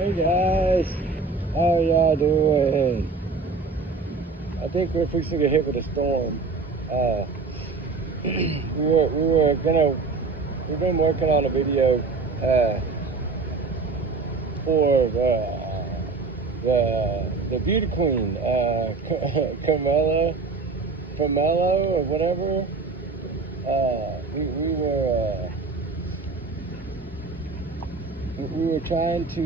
Hey guys, how y'all doing? I think we're fixing to get hit with a storm. We've been working on a video for the beauty queen, Formella or whatever. We were trying to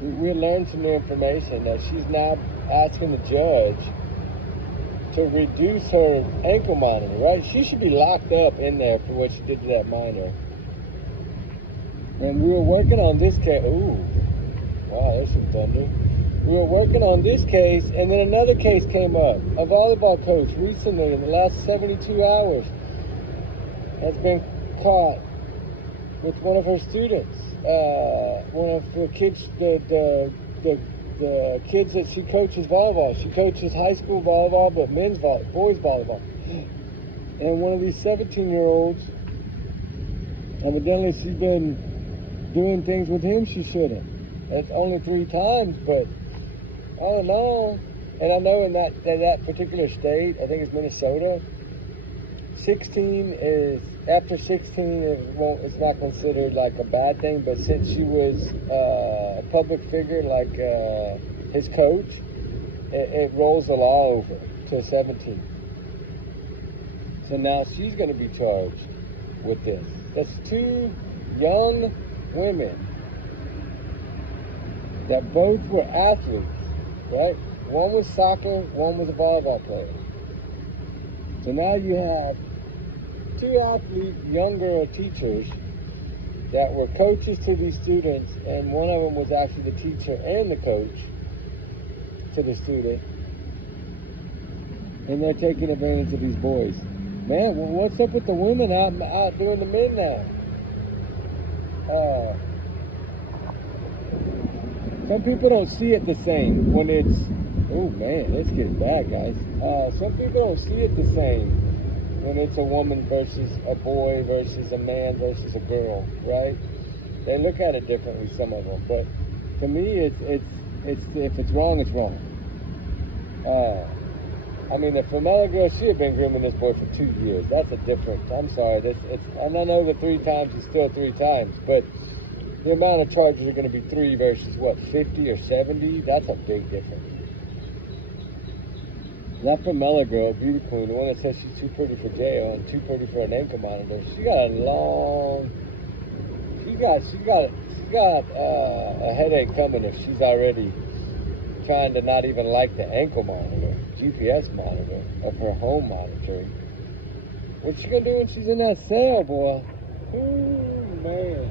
we learned some new information that she's now asking the judge to reduce her ankle monitor, right? She should be locked up in there for what she did to that minor. And we were working on this case. Ooh, wow, there's some thunder. We were working on this case, and then another case came up. A volleyball coach recently, in the last 72 hours, has been caught with one of her students. One of the kids, the kids that she coaches volleyball. She coaches high school volleyball, but boys volleyball. And one of these 17-year-olds, evidently she's been doing things with him she shouldn't. It's only 3 times, but I don't know. And I know in that particular state, I think it's Minnesota, 16 is, after 16, it's not considered like a bad thing, but since she was a public figure like his coach, it rolls the law over to 17. So now she's going to be charged with this. That's 2 young women that both were athletes, right? One was soccer, one was a volleyball player. So now you have 2 athletes, younger teachers, that were coaches to these students, and one of them was actually the teacher and the coach to the student. And they're taking advantage of these boys. Man, well, what's up with the women out doing the men now? Some people don't see it the same when it's, oh man, it's getting bad, guys. Some people don't see it the same when it's a woman versus a boy versus a man versus a girl, right? They look at it differently, some of them. But to me, it's if it's wrong, it's wrong. I mean, the Formella girl, she had been grooming this boy for 2 years. That's a difference. I'm sorry. And I know the 3 times is still 3 times, but the amount of charges are going to be 3 versus what, 50 or 70? That's a big difference. That Formella girl, beauty queen, the one that says she's too pretty for jail and too pretty for an ankle monitor, she got a headache coming if she's already trying to not even like the ankle monitor, GPS monitor of her home monitoring. What's she gonna do when she's in that cell, boy? Ooh, man.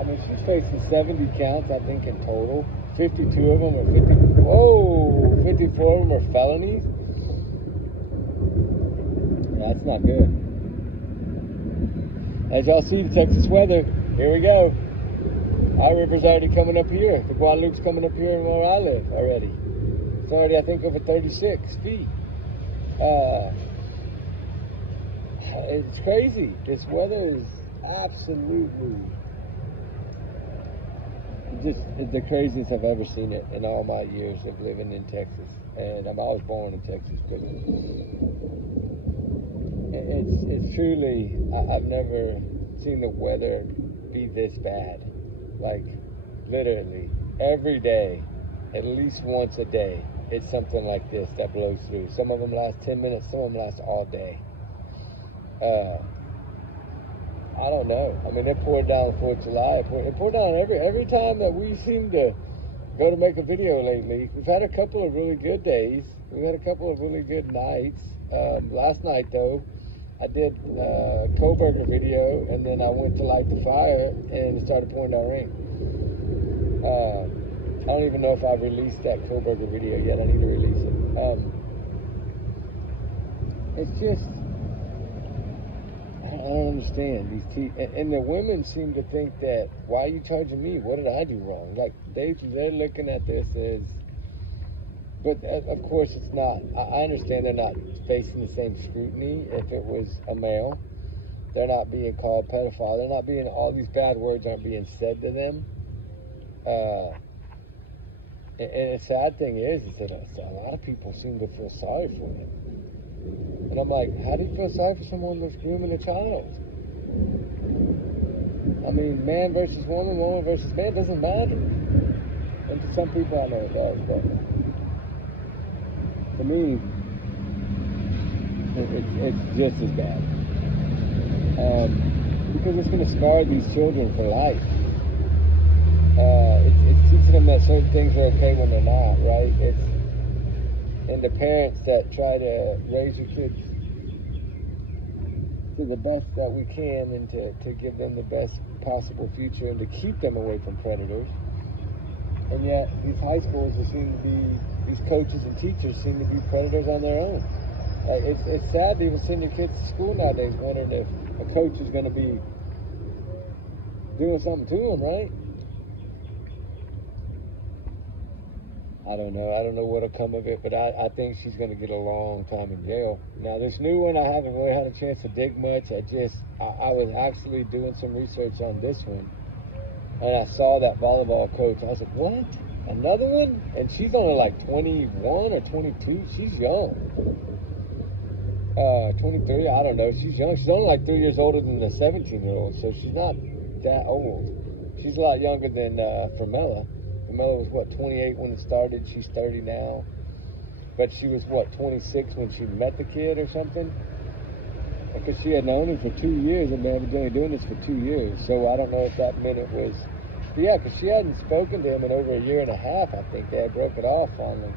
I mean, she's facing 70 counts, I think, in total. 52 of them are 54 of them are felonies. That's not good. As y'all see, the Texas weather, here we go. Our river's already coming up here. The Guadalupe's coming up here where I live already. It's already, I think, over 36 feet. It's crazy. This weather is absolutely just the craziest I've ever seen it in all my years of living in Texas. And I was born in Texas, but it's truly, I've never seen the weather be this bad. Like, literally, every day, at least once a day, it's something like this that blows through. Some of them last 10 minutes, some of them last all day. I don't know. I mean, it poured down 4th of July. It poured down every time that we seem to go to make a video lately. We've had a couple of really good days. We've had a couple of really good nights. Last night, though, I did a Kohlberger video, and then I went to light the fire, and it started pouring down rain. I don't even know if I've released that Kohlberger video yet. I need to release it. It's just, I don't understand these and the women seem to think that, why are you charging me? What did I do wrong? Like, they're looking at this as, but of course it's not. I understand they're not facing the same scrutiny if it was a male. They're not being called pedophile. They're not being, all these bad words aren't being said to them. And the sad thing is that a lot of people seem to feel sorry for him. And I'm like, how do you feel sorry for someone that's grooming a child? I mean, man versus woman, woman versus man doesn't matter. And to some people, I know it does, but to me, it's just as bad. Because it's going to scar these children for life. It's teaching them that certain things are okay when they're not, right? And the parents that try to raise your kids to the best that we can and to give them the best possible future and to keep them away from predators. And yet these high schools seem to be, these coaches and teachers seem to be predators on their own. It's sad to even send your kids to school nowadays wondering if a coach is going to be doing something to them, right? I don't know what'll come of it, but I think she's going to get a long time in jail. Now, this new one, I haven't really had a chance to dig much. I was actually doing some research on this one, and I saw that volleyball coach. I was like, what? Another one? And she's only like 21 or 22. She's young. 23, I don't know. She's young. She's only like 3 years older than the 17-year-old, so she's not that old. She's a lot younger than Formella. Formella was, what, 28 when it started? She's 30 now. But she was, what, 26 when she met the kid or something? Because she had known him for 2 years, and they had been doing this for 2 years. So I don't know if that meant it was... But yeah, because she hadn't spoken to him in over a year and a half, I think. They had broke it off finally.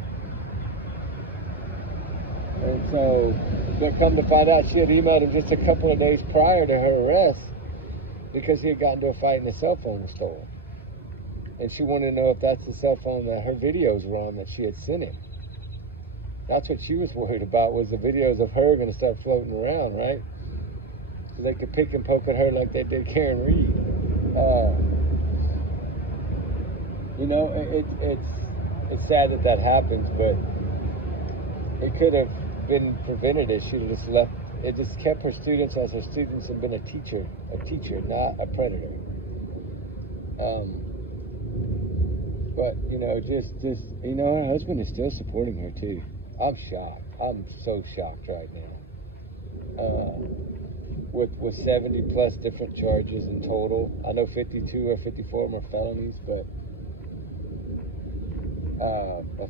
And so, but come to find out, she had emailed him just a couple of days prior to her arrest because he had gotten into a fight and his cell phone was stolen. And she wanted to know if that's the cell phone that her videos were on that she had sent him. That's what she was worried about, was the videos of her going to start floating around, right? So they could pick and poke at her like they did Karen Reed. You know, it's sad that happens, but it could have been prevented if she'd have just left. It just kept her students as her students and been a teacher, not a predator. But, you know, just, you know, her husband is still supporting her, too. I'm shocked. I'm so shocked right now. With 70 plus different charges in total. I know 52 or 54 of them are felonies, but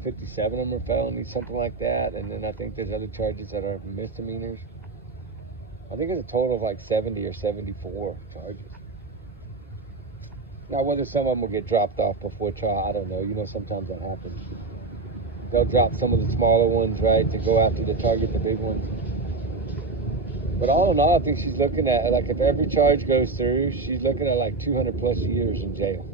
57 of them are felonies, something like that. And then I think there's other charges that are misdemeanors. I think it's a total of like 70 or 74 charges. Now, whether some of them will get dropped off before trial, I don't know. You know, sometimes that happens. They'll drop some of the smaller ones, right, to go after the target the big ones. But all in all, I think she's looking at, like, if every charge goes through, she's looking at like 200 plus years in jail.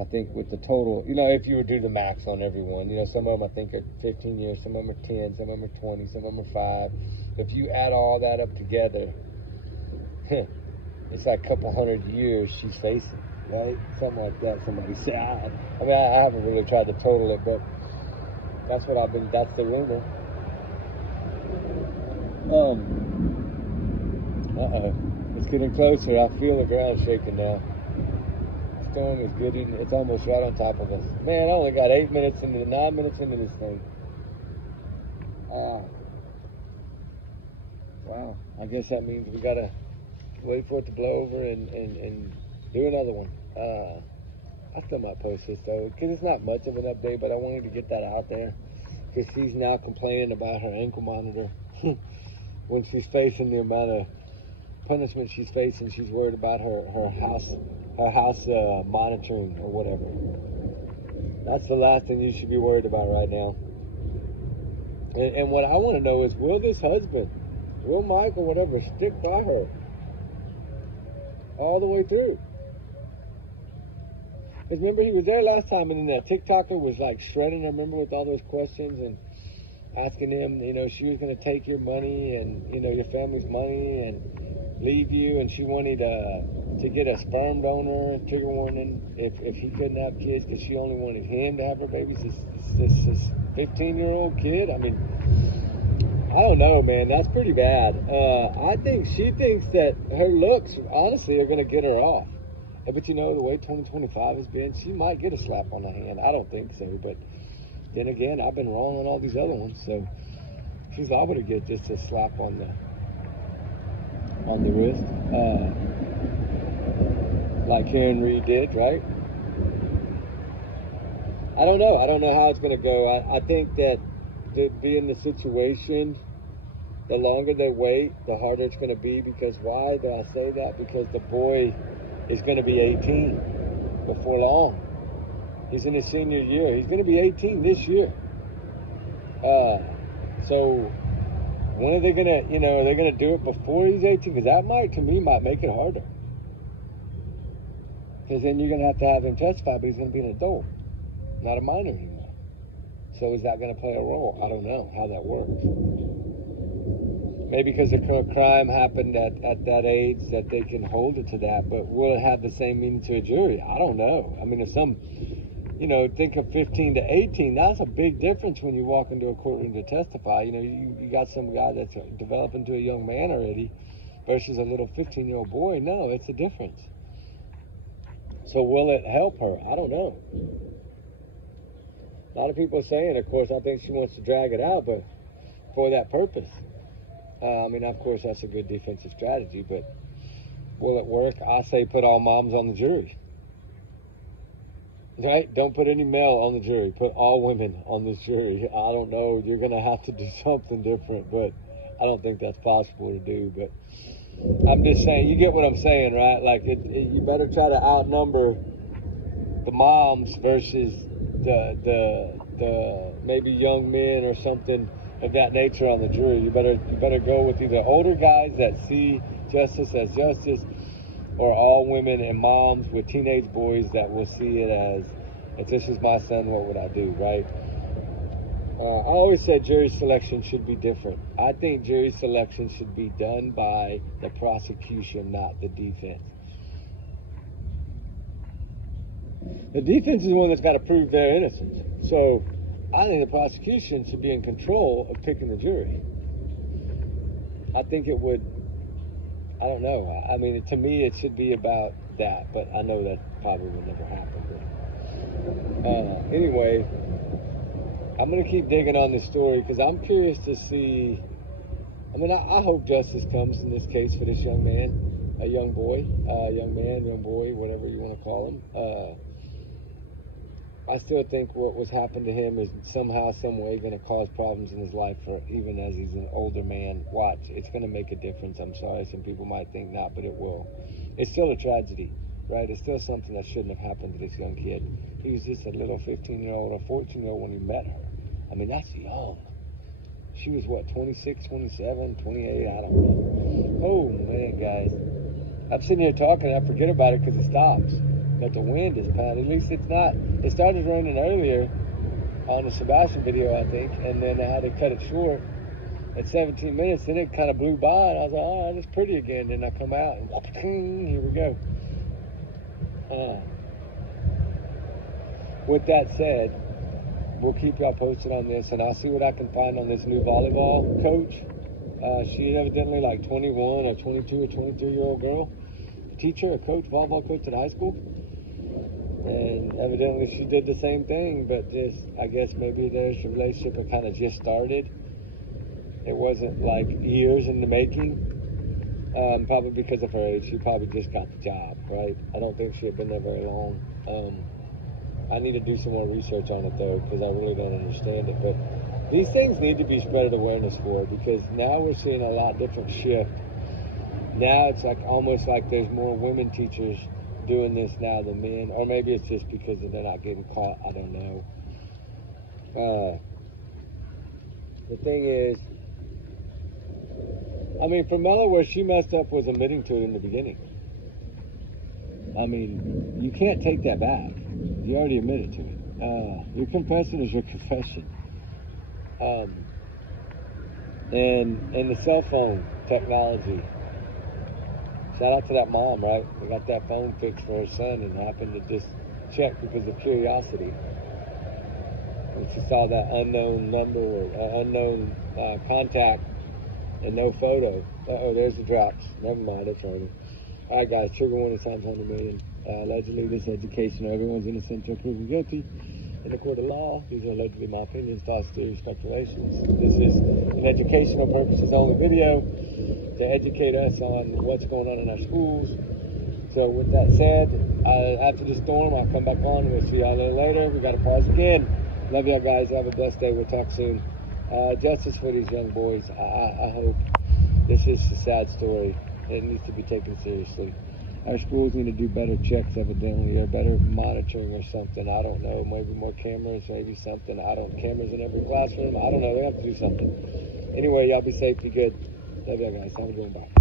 I think with the total, you know, if you would do the max on everyone, you know, some of them I think are 15 years, some of them are 10, some of them are 20, some of them are 5. If you add all that up together, it's like a couple hundred years she's facing, right? Something like that, somebody said. I mean, I haven't really tried to total it, but that's what that's the rumor. It's getting closer. I feel the ground shaking now. The storm is getting, it's almost right on top of us. Man, I only got 9 minutes into this thing. Wow. I guess that means we gotta wait for it to blow over and do another one. I still might post this though, because it's not much of an update, but I wanted to get that out there. Because she's now complaining about her ankle monitor. When she's facing the amount of punishment she's facing, she's worried about her house monitoring or whatever. That's the last thing you should be worried about right now. And what I want to know is, will this husband, will Mike or whatever, stick by her all the way through? Because remember, he was there last time, and then that TikToker was like shredding him, remember, with all those questions and asking him, you know, she was going to take your money and, you know, your family's money and leave you, and she wanted to get a sperm donor, trigger warning, if he couldn't have kids, because she only wanted him to have her babies, this 15-year-old kid. I mean, I don't know, man. That's pretty bad. I think she thinks that her looks, honestly, are going to get her off. But you know, the way 2025 has been, she might get a slap on the hand. I don't think so, but then again, I've been wrong on all these other ones, so she's liable to get just a slap on the wrist, like Karen Reed did, right? I don't know. I don't know how it's going to go. I think that to be in the situation, the longer they wait, the harder it's going to be. Because why do I say that? Because the boy is going to be 18 before long. He's in his senior year. He's going to be 18 this year. So when are they going to, are they going to do it before he's 18? Because that might make it harder. Because then you're going to have him testify, but he's going to be an adult, not a minor anymore. So is that going to play a role? I don't know how that works. Maybe because the crime happened at that age that they can hold it to that, but will it have the same meaning to a jury? I don't know. I mean, if some, think of 15 to 18, that's a big difference when you walk into a courtroom to testify. You got some guy that's developing to a young man already versus a little 15-year-old boy. No, it's a difference. So will it help her? I don't know. A lot of people are saying, of course, I think she wants to drag it out, but for that purpose. Of course, that's a good defensive strategy, but will it work? I say put all moms on the jury. Right? Don't put any male on the jury. Put all women on the jury. I don't know. You're going to have to do something different, but I don't think that's possible to do. But I'm just saying, you get what I'm saying, right? Like, you better try to outnumber the moms versus the maybe young men or something of that nature on the jury. You better go with either older guys that see justice as justice, or all women and moms with teenage boys that will see it as, if this is my son, what would I do, right? I always said jury selection should be different. I think jury selection should be done by the prosecution, not the defense. The defense is the one that's got to prove their innocence. So I think the prosecution should be in control of picking the jury. I think it would, I don't know. To me, it should be about that, but I know that probably will never happen. But anyway, I'm going to keep digging on this story because I'm curious to see. I hope justice comes in this case for this young man, a young boy, young man, young boy, whatever you want to call him. I still think what was happened to him is somehow, some way going to cause problems in his life, for even as he's an older man. Watch, it's going to make a difference. I'm sorry, some people might think not, but it will. It's still a tragedy, right? It's still something that shouldn't have happened to this young kid. He was just a little 15-year-old or 14-year-old when he met her. That's young. She was, 26, 27, 28, I don't know. Oh, man, guys. I'm sitting here talking, I forget about it because it stops. But the wind is pounding. At least it's not. It started raining earlier on the Sebastian video, I think, and then I had to cut it short at 17 minutes. Then it kind of blew by, and I was like, oh, it's pretty again. Then I come out, and here we go. With that said, we'll keep y'all posted on this, and I'll see what I can find on this new volleyball coach. She evidently like 21 or 22 or 23-year-old girl. A teacher, a coach, volleyball coach at high school. And evidently she did the same thing, but just, I guess maybe there's a relationship that kind of just started. It wasn't like years in the making. Probably because of her age. She probably just got the job, right? I don't think she had been there very long. I need to do some more research on it, though, because I really don't understand it. But these things need to be spread awareness for, because now we're seeing a lot different shift. Now it's like almost like there's more women teachers doing this now than men, or maybe it's just because they're not getting caught. I don't know. The thing is, Formella, where she messed up was admitting to it in the beginning. You can't take that back. You already admitted to it. Your confession is your confession. And the cell phone technology. Shout out to that mom, right? They got that phone fixed for her son and happened to just check because of curiosity. And she saw that unknown number or unknown contact and no photo. Uh-oh, there's the drops. Never mind, it's raining. All right, guys, trigger warning signs 100 million. Allegedly, this education, everyone's innocent until proven guilty in the court of law. These are allegedly my opinions, thoughts, theories, speculations. This is an educational purposes only video to educate us on what's going on in our schools. So with that said, after the storm, I'll come back on. We'll see y'all a little later. We got to pause again. Love y'all guys. Have a blessed day. We'll talk soon. Justice for these young boys. I hope. This is a sad story. It needs to be taken seriously. Our schools need to do better checks, evidently, or better monitoring or something. I don't know. Maybe more cameras, maybe something. Cameras in every classroom. I don't know. They have to do something. Anyway, y'all be safe, be good. Love y'all guys. Have a good one. Bye.